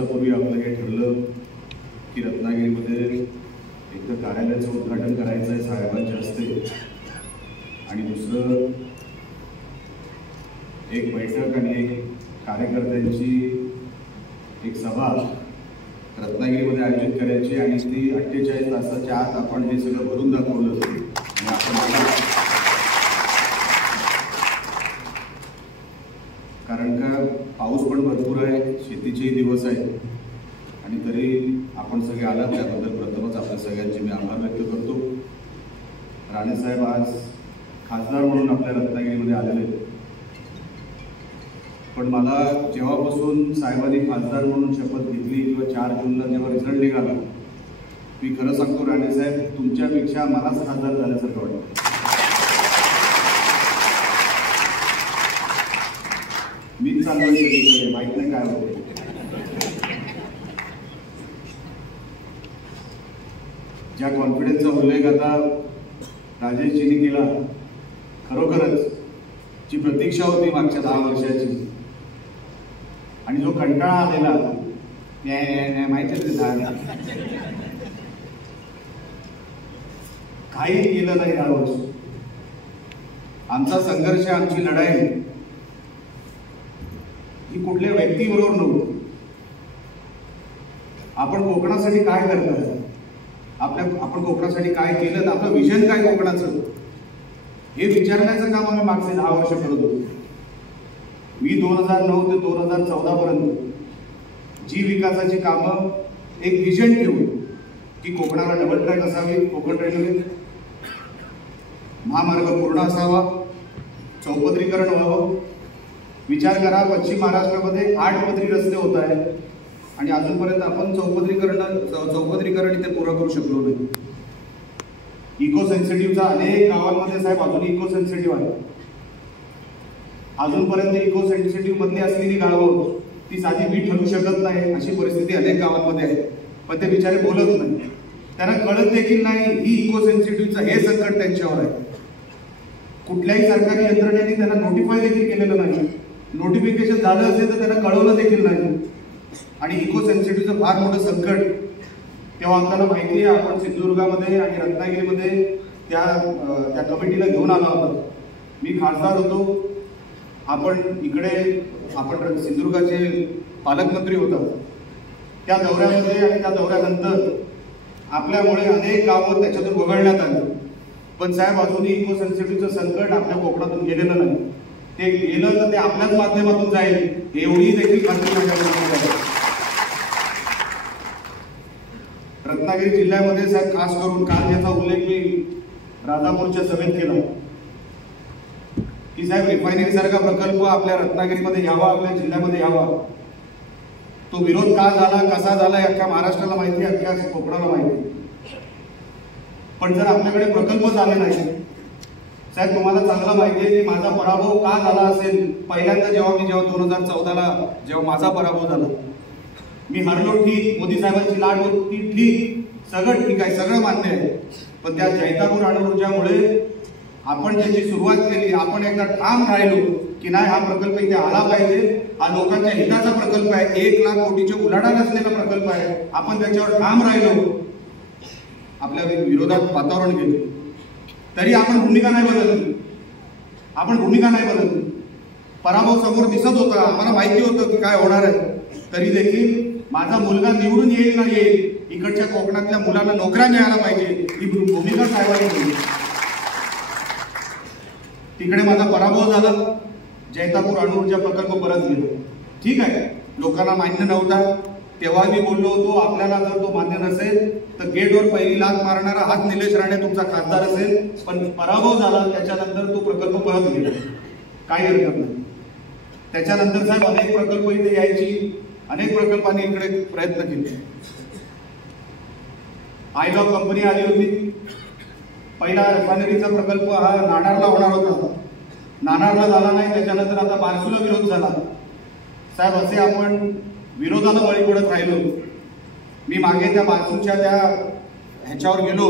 दिवसापूर्वी आपलं हे ठरलं की रत्नागिरीमध्ये एक तर कार्यालयाचं उद्घाटन करायचं आहे साहेबांच्या हस्ते, आणि दुसरं एक बैठक आणि एक कार्यकर्त्यांची एक सभा रत्नागिरीमध्ये आयोजित करायची, आणि ती 48 तासाच्या आत आपण हे सगळं भरून दाखवलं. कारण का पाऊस पण भरपूर आहे, शेतीचेही दिवस आहेत, आणि तरी आपण सगळे आलात त्याबद्दल प्रथमच आपल्या सगळ्यांचे मी आभार व्यक्त करतो. राणेसाहेब आज खासदार म्हणून आपल्या रत्नागिरीमध्ये आलेले आहेत, पण मला जेव्हापासून साहेबांनी खासदार म्हणून शपथ घेतली किंवा 4 जूनला जेव्हा रिझल्ट निघाला, मी खरं सांगतो राणेसाहेब, तुमच्यापेक्षा मलाच खासदार झाल्यासारखं वाटतं. मीच चाललोय सगळीकडे, माहित नाही काय होते. ज्या कॉन्फिडन्सचा उल्लेख आता राजेशजींनी केला, खरोखरच जी प्रतीक्षा होती मागच्या 10 वर्षाची, आणि जो कंटाळा आलेला माहिती काही केलं नाही 10 वर्ष. आमचा संघर्ष, आमची लढाई ही कुठल्या व्यक्तीबरोबर नव्हती. आपण कोकणासाठी काय करताय, आपण कोकणासाठी काय केलं, तर आपलं विजन काय कोकणाचं, हे विचारण्याचं काम आम्ही मागचे 10 वर्ष करत होतो. मी 2009 ते 2014 पर्यंत जी विकासाची कामं एक विजन ठेवून की कोकणाला डबल ट्रॅक असावी, कोकण रेल्वे, महामार्ग पूर्ण असावा, चौपदरीकरण व्हावं. विचार करा, पश्चिम महाराष्ट्रामध्ये 8 पदरी रस्ते होत आहेत, आणि अजूनपर्यंत आपण चौपदरीकरण इथे पुरं करू शकलो नाही. इको सेन्सिटिव्हचा अनेक गावांमध्ये साहेब अजून इको सेन्सिटिव्ह आहे. अजूनपर्यंत इको सेन्सिटिव्ह मधली असलेली गावं ती साधी वीट ठरू शकत नाही, अशी परिस्थिती अनेक गावांमध्ये आहे. पण ते बिचारे बोलत नाही, त्यांना कळत देखील नाही ही इको सेन्सिटिव्हचं हे संकट त्यांच्यावर आहे. कुठल्याही सरकारी यंत्रणेने त्यांना नोटिफाय देखील केलेलं नाही. नोटिफिकेशन झालं असेल तर त्यांना कळवलं देखील नाही. आणि इको सेन्सिटिव्हचं फार मोठं संकट तेव्हा आपल्याला माहिती आहे. आपण सिंधुदुर्गामध्ये आणि रत्नागिरीमध्ये त्या कमिटीला घेऊन आलो होतो. मी खासदार होतो, आपण सिंधुदुर्गाचे पालकमंत्री होता. त्या दौऱ्यामध्ये आणि त्या दौऱ्यानंतर आपल्यामुळे अनेक गावं त्याच्यातून वगळण्यात आली. पण साहेब अजूनही इको सेन्सिटिव्हचं संकट आपल्या कोकणातून गेलेलं नाही. ते गेलं तर ते आपल्याच माध्यमातून जाईल एवढी देखील खात्री माझ्या. रत्नागिरी जिल्ह्यामध्ये साहेब खास करून काल याचा उल्लेख मी राजापूरच्या सभेत केला की साहेब रिफायनरी सारखा प्रकल्प आपल्या रत्नागिरीमध्ये यावा, आपल्या जिल्ह्यामध्ये यावा. तो विरोध का झाला, कसा झाला, अख्ख्या महाराष्ट्राला माहिती, अख्ख्या कोकणाला माहिती. पण जर आपल्याकडे प्रकल्प झाले नाही साहेब, तुम्हाला चांगलं माहिती आहे की माझा पराभव का झाला असेल. पहिल्यांदा जेव्हा 2014ला जेव्हा माझा पराभव झाला, मी हरलो ठीक, मोदी साहेबांची लाट होती ठीक, सगळं ठीक आहे, सगळं मान्य आहे. पण त्या जैतापूर अणुऊर्जामुळे आपण ज्याची सुरुवात केली, आपण एकदा ठाम राहिलो की नाही हा प्रकल्प इथे आला पाहिजे, हा लोकांच्या हिताचा प्रकल्प आहे, 1 लाख कोटीचे उलाढाल असलेला प्रकल्प आहे, आपण त्याच्यावर ठाम राहिलो. आपल्या विरोधात वातावरण गेले तरी आपण भूमिका नाही बदलली. पराभव समोर दिसत होता, आम्हाला माहिती होतं की काय होणार आहे. तरी देखील माझा मुलगा निवडून येईल ना येईल, इकडच्या कोकणातल्या मुलांना नोकऱ्या मिळायला पाहिजे, ही भूमिका साहेबांनी केली. तिकडे माझा पराभव झाला, जैतापूर अणुऊर्जा प्रकल्प परत गेलो. ठीक आहे, लोकांना मान्य नव्हता, तेव्हा मी बोललो होतो आपल्याला जर तो मान्य नसेल तर गेटवर पहिली लाथ मारणारा हाच निलेश राणे तुमचा खासदार असेल. पण पराभव झाला, त्याच्यानंतर तो प्रकल्प परत गेला, काही हरकत नाही. त्याच्यानंतर साहेब अनेक प्रकल्प इथे यायची, अनेक प्रकल्पांनी इकडे प्रयत्न केले. आयलॉग कंपनी आली होती, पहिला रिफायनरीचा प्रकल्प हा नाणारला होणार होता, नाणारला झाला नाही. त्याच्यानंतर आता बारसूला विरोध झाला. साहेब असे आपण विरोधाला बळी पडत राहिलो. मी मागे त्या बारसूच्या ह्याच्यावर गेलो,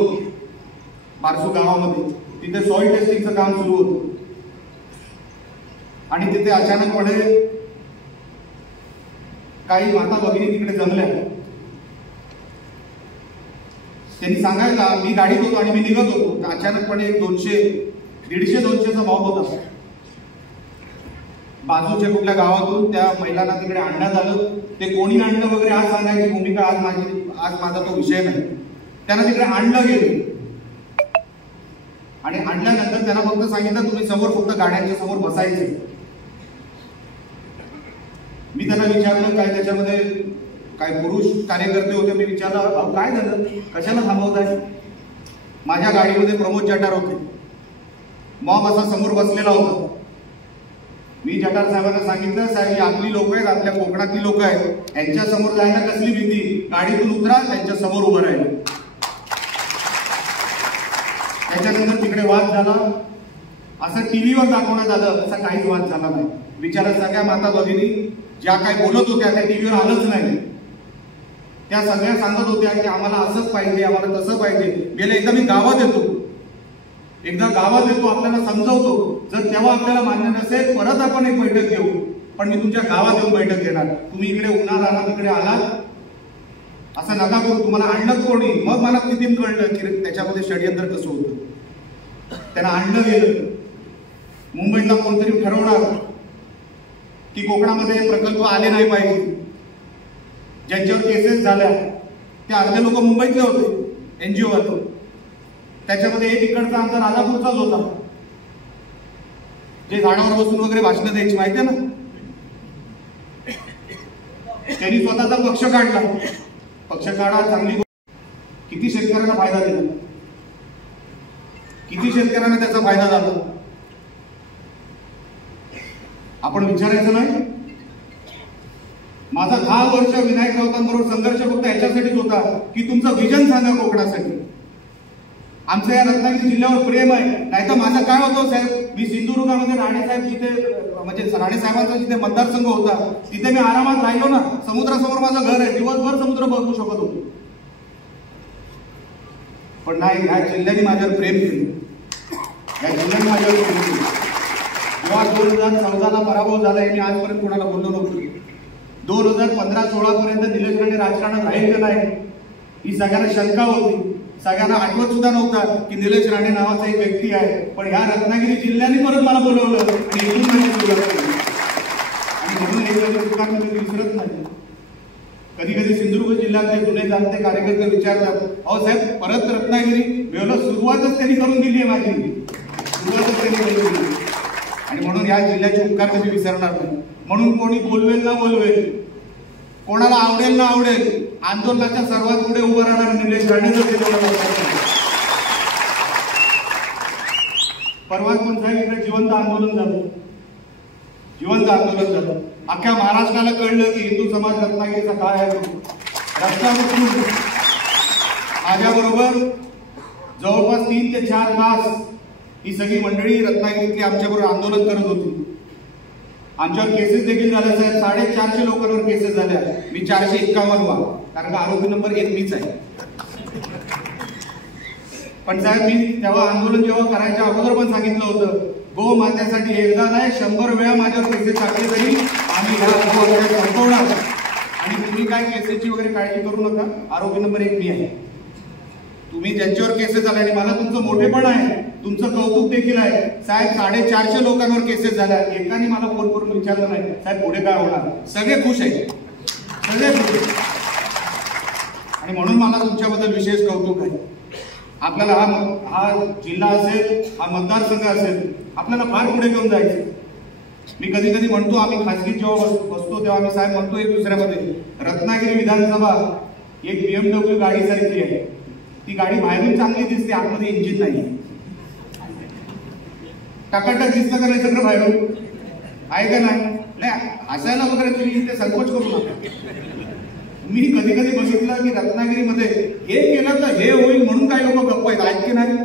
बारसू गावामध्ये, तिथे सॉइल टेस्टिंगचं काम सुरू होतं. आणि तिथे अचानकपणे काही माता भगिनी तिकडे जमल्या. त्यांनी सांगायला मी गाडीत होतो आणि मी निघत होतो, अचानकपणे 150-200चा मॉब होता. बाजूच्या कुठल्या गावातून त्या महिलांना तिकडे आणण्यात आलं. ते कोणी आणलं वगैरे आज सांगायची भूमिका आज माझा तो विषय नाही. त्यांना तिकडे आणलं गेलं आणि आणल्यानंतर त्यांना फक्त सांगितलं तुम्ही समोर फक्त गाड्यांच्या समोर बसायचे. मी त्यांना विचारलं काय त्याच्यामध्ये काय पुरुष कार्यकर्ते होते. मी विचारलं अहो काय झालं, कशाला थांबवताय. माझ्या गाडीमध्ये प्रमोद जठार होते. मॉब असा समोर बसलेला होता. मी जठार साहेबांना सांगितलं साहेब ही आपली लोक आहेत, आपल्या कोकणातली लोक आहेत, यांच्या समोर जायला कसली भीती, गाडीतून उतरा त्यांच्या समोर उभं राहिलं. त्याच्यानंतर तिकडे वाद झाला. असं टीव्हीवर दाखवण्यात आलं, असा काहीच वाद झाला नाही. बिचारा सगळ्या माता भगिनी ज्या काही बोलत होत्या त्या टीव्हीवर आलंच नाही. त्या सगळ्या सांगत होत्या की आम्हाला असंच पाहिजे, आम्हाला तसं पाहिजे. गेले एकदा मी गावात येतो, आपल्याला समजवतो. जर तेव्हा आपल्याला मान्य नसेल परत आपण एक बैठक घेऊ, पण मी तुमच्या गावात येऊन बैठक घेणार. तुम्ही इकडे उन्हात आला तिकडे आलात असं नका करू. तुम्हाला आणलं कोणी. मग मला किती कळलं की त्याच्यामध्ये षडयंत्र कसं होतं. त्यांना आणलं गेलं. मुंबईतला कोणतरी ठरवणार की कोकणामध्ये प्रकल्प आले नाही पाहिजे. ज्यांच्यावर केसेस झाल्या ते अर्धे लोक मुंबईतले होते, एनजीओ होते. त्याच्यामध्ये एक इकडचा आमचा राजापूरचाच होता, जे झाडावर बसून वगैरे भाषण द्यायची माहिती आहे ना. त्यांनी स्वतःचा पक्ष काढला. पक्ष काढा चांगली. किती शेतकऱ्यांना फायदा दिला, किती शेतकऱ्यांना त्याचा फायदा झाला. आपण विचारायचं नाही. माझा 10 वर्ष विनायक राऊतांबरोबर संघर्ष फक्त याच्यासाठीच होता की तुमचं विजन सांगा कोकणासाठी. आमचं या रत्नागिरी जिल्ह्यावर प्रेम आहे. नाहीतर माझं काय होतं साहेब, मी सिंधुदुर्गामध्ये राणेसाहेब जिथे म्हणजे राणेसाहेबांचा जिथे मतदारसंघ होता तिथे मी आरामात राहिलो ना. समुद्रासमोर माझं घर आहे, दिवसभर समुद्र बघू शकत होतो. पण नाही, ह्या जिल्ह्याने माझ्यावर प्रेम केलं. या जिल्ह्याने माझ्यावर प्रेम केलं. जेव्हा 2014ला पराभव झाला हे मी आजपर्यंत कोणाला बोललो नव्हतो. 2015-16 पर्यंत निलेश राणे राजकारणात राहील का नाही ही सगळ्यांना शंका होती. सगळ्यांना आठवत सुद्धा नव्हता की निलेश राणे नावाचा एक व्यक्ती आहे. पण ह्या रत्नागिरी जिल्ह्याने परत मला बोलवलं आणि इथून माझी सुरुवात केली. आणि म्हणून हे प्रकार मी विसरत नाही. कधी कधी सिंधुदुर्ग जिल्ह्यातले जुने जाणते कार्यकर्ते विचारतात अहो साहेब परत रत्नागिरी वेळेला सुरुवातच त्यांनी करून दिली आहे. माझी सुरुवातच त्यांनी करून दिली. आणि म्हणून या जिल्ह्याचे उपकार कधी विसरणार नाही. म्हणून कोणी बोलवेल ना बोलवेल, कोणाला आवडेल ना आवडेल, आंदोलनाच्या सर्वात पुढे उभं राहणार निलेश राणेचं परवा पण साहेब इकडे जिवंत आंदोलन झालं. जिवंत आंदोलन झालं. अख्ख्या महाराष्ट्राला कळलं की हिंदू समाज रत्नागिरीचा काय आहे. रस्त्यावर माझ्याबरोबर जवळपास 3 ते 4 तास ही सगळी मंडळी रत्नागिरीतली आमच्याबरोबर आंदोलन करत होती. आमच्यावर केसेस देखील झाल्या साहेब. 450 लोकांवर केसेस झाल्या. मी 451वा, कारण का आरोपी नंबर 1 मीच आहे. पण साहेब मी तेव्हा आंदोलन जेव्हा करायच्या अगोदर पण सांगितलं होतं गो मात्यासाठी एकदा नाही 100 वेळा माझ्यावर केसेस टाकले तरी आम्ही ह्या संपवणार. आणि तुम्ही काय केसेसची वगैरे काळजी करू नका. आरोपी नंबर 1 मी आहे. तुम्ही ज्यांच्यावर केसेस झाल्या आणि मला तुमचं मोठेपण आहे, तुमचं कौतुक देखील आहे साहेब. 450 लोकांवर केसेस झाल्या. एकाने मला फोन करून विचारलं नाही साहेब पुढे काय होणार. सगळे खुश आहेत, सगळे खुश. आणि म्हणून मला तुमच्याबद्दल विशेष कौतुक आहे. आपल्याला हा जिल्हा असेल, हा मतदारसंघ असेल, आपल्याला फार पुढे घेऊन जायचं. मी कधी कधी म्हणतो, आम्ही खासगीत जेव्हा बसतो तेव्हा आम्ही साहेब म्हणतो एक दुसऱ्यामध्ये, रत्नागिरी विधानसभा एक BMW गाडी सारखी आहे. ती गाडी बाहेरून चांगली दिसते, आतमध्ये इंजिन नाही. टकाटक दिसतं का नाही सगळं बाहेरून, आहे का नाही. हसायला वगैरे तुम्ही ते संकोच करू नका. मी कधी कधी बघितलं की रत्नागिरीमध्ये हे केलं तर हे होईल म्हणून काही लोक गप्प आहेत की नाही,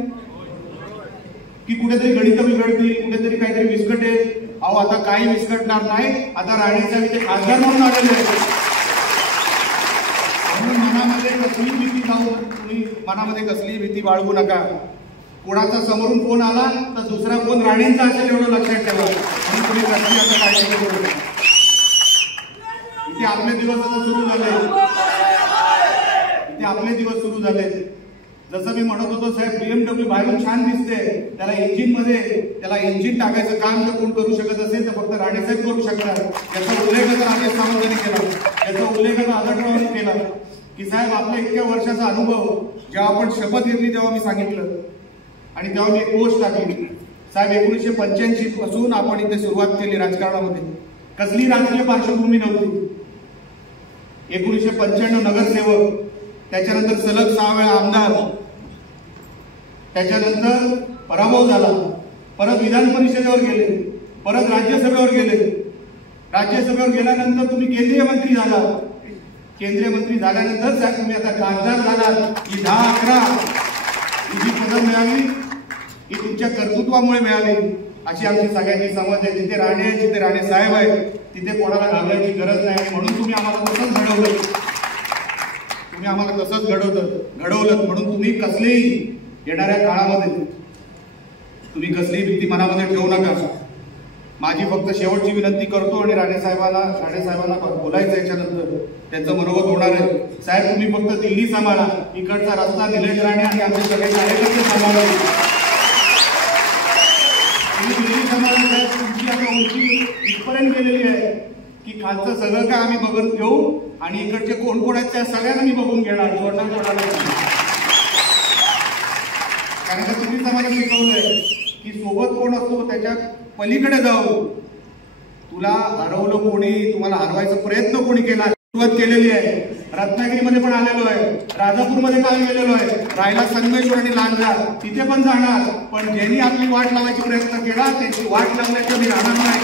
की कुठेतरी गणित बिघडतील, कुठेतरी काहीतरी विस्कटेल. अहो आता काही विस्कटणार नाही. आता राणेसाहेब ते खासदार म्हणून आलेले आहेत. म्हणून मनामध्ये कसली भीती तुम्ही मनामध्ये कसली भीती बाळगू नका. कोणाचा समोरून फोन आला तर दुसरा फोन राणेंचा असेल एवढं लक्षात ठेवा. म्हणून तुम्ही कसली आता काळजी करू नका. इथे इथे आपले दिवस आता सुरू झाले, इथे आपले दिवस सुरू झाले. जसं मी म्हणत होतो साहेब, BMW बाहेरून छान दिसते, त्याला इंजिन टाकायचं काम जर कोण करू शकत असेल तर फक्त राणेसाहेब करू शकतात. याचा उल्लेख राजेश सावंतांनी केला, याचा उल्लेख आदररावांनी केला की साहेब आपल्या इतक्या वर्षाचा अनुभव, जेव्हा आपण शपथ घेतली तेव्हा मी सांगितलं आणि तेव्हा मी एक पोस्ट टाकली. साहेब 1985 पासून आपण इथे सुरुवात केली राजकारणामध्ये, कसली राजकीय पार्श्वभूमी नव्हती. 1995 नगरसेवक, त्याच्यानंतर सलग 6 वेळा आमदार, त्याच्यानंतर पराभव झाला, परत विधान परिषदेवर गेले, परत राज्यसभेवर गेले. राज्यसभेवर गेल्यानंतर तुम्ही केंद्रीय मंत्री झाला. केंद्रीय मंत्री झाल्यानंतर साहेब तुम्ही आता खासदार झालात. ही 10-11 जी पदं मिळाली ही तुमच्या कर्तृत्वामुळे मिळाली अशी आमची सगळ्यांची समज आहे. जिथे राणे आहे, जिथे राणे साहेब आहे, तिथे कोणाला घाबरायची गरज नाही. म्हणून तुम्ही आम्हाला तसंच घडवलं, तुम्ही आम्हाला तसंच घडवलं. म्हणून तुम्ही कसलीही येणाऱ्या काळामध्ये तुम्ही कसलीही भीती मनामध्ये ठेवू नका. माझी फक्त शेवटची विनंती करतो आणि राणे साहेबांना बोलायचं याच्यानंतर त्यांचं मनोगत होणार आहे. साहेब तुम्ही फक्त दिल्ली सांभाळा, इकडचा रस्ता निलेश राणे आणि आमचे सगळे कार्यकर्ते सांभाळा. तुम्ही दिल्ली सांभाळा साहेब, तुमची आता उंची इथपर्यंत गेलेली आहे की खालचं सगळं काय आम्ही बघून घेऊ आणि इकडचे कोण कोण आहेत त्या सगळ्यांना मी बघून घेणार, सोडणार कोणाला. कारण का तुम्हीच आम्हाला शिकवलंय की सोबत कोण असतो त्याच्या पलीकडे जाऊ. तुला हरवलं कोणी, तुम्हाला हरवायचा प्रयत्न कोणी केला, सुरुवात केलेली आहे. रत्नागिरीमध्ये पण आलेलो आहे, राजापूरमध्ये काल गेलेलो आहे, रायला संगमेश्वर आणि लांजा तिथे पण जाणार. पण ज्यांनी आपली वाट लावायची प्रयत्न केला त्यांची वाट लावण्याची मी राहणार नाही.